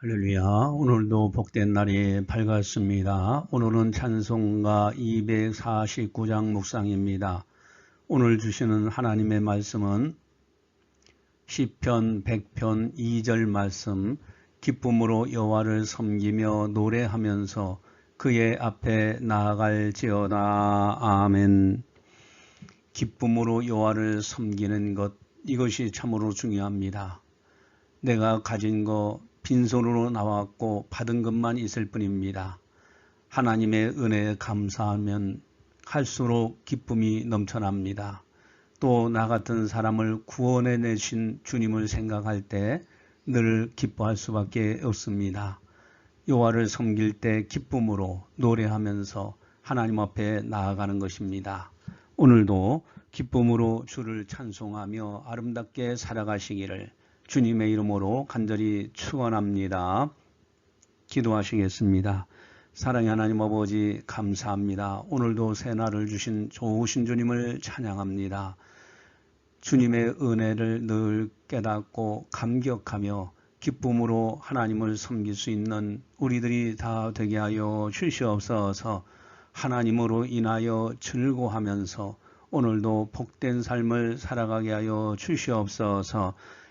할렐루야. 오늘도 복된 날이 밝았습니다. 오늘은 찬송가 249장 묵상입니다. 오늘 주시는 하나님의 말씀은 시편 100편 2절 말씀 기쁨으로 여호와를 섬기며 노래하면서 그의 앞에 나아갈지어다. 아멘. 기쁨으로 여호와를 섬기는 것 이것이 참으로 중요합니다. 내가 가진 거 빈손으로 나왔고 받은 것만 있을 뿐입니다. 하나님의 은혜에 감사하면 할수록 기쁨이 넘쳐납니다. 또 나 같은 사람을 구원해 내신 주님을 생각할 때 늘 기뻐할 수밖에 없습니다. 여호와를 섬길 때 기쁨으로 노래하면서 하나님 앞에 나아가는 것입니다. 오늘도 기쁨으로 주를 찬송하며 아름답게 살아가시기를 주님의 이름으로 간절히 축원합니다. 기도하시겠습니다. 사랑의 하나님 아버지 감사합니다. 오늘도 새 날을 주신 좋으신 주님을 찬양합니다. 주님의 은혜를 늘 깨닫고 감격하며 기쁨으로 하나님을 섬길 수 있는 우리들이 다 되게 하여 주시옵소서 하나님으로 인하여 즐거하면서 오늘도 복된 삶을 살아가게 하여 주시옵소서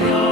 Zion.